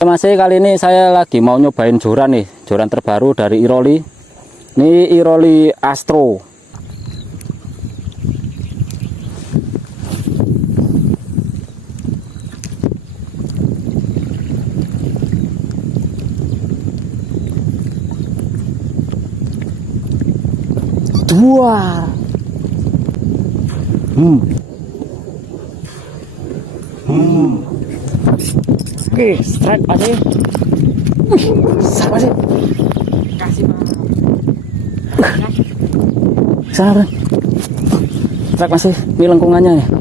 Masih kali ini saya lagi mau nyobain joran nih, joran terbaru dari Iroli. Ini Iroli Astro. Dua. Oke, strike masih. Siapa sih? Kasih Pak. Sana, strike masih. Ini lengkungannya nih.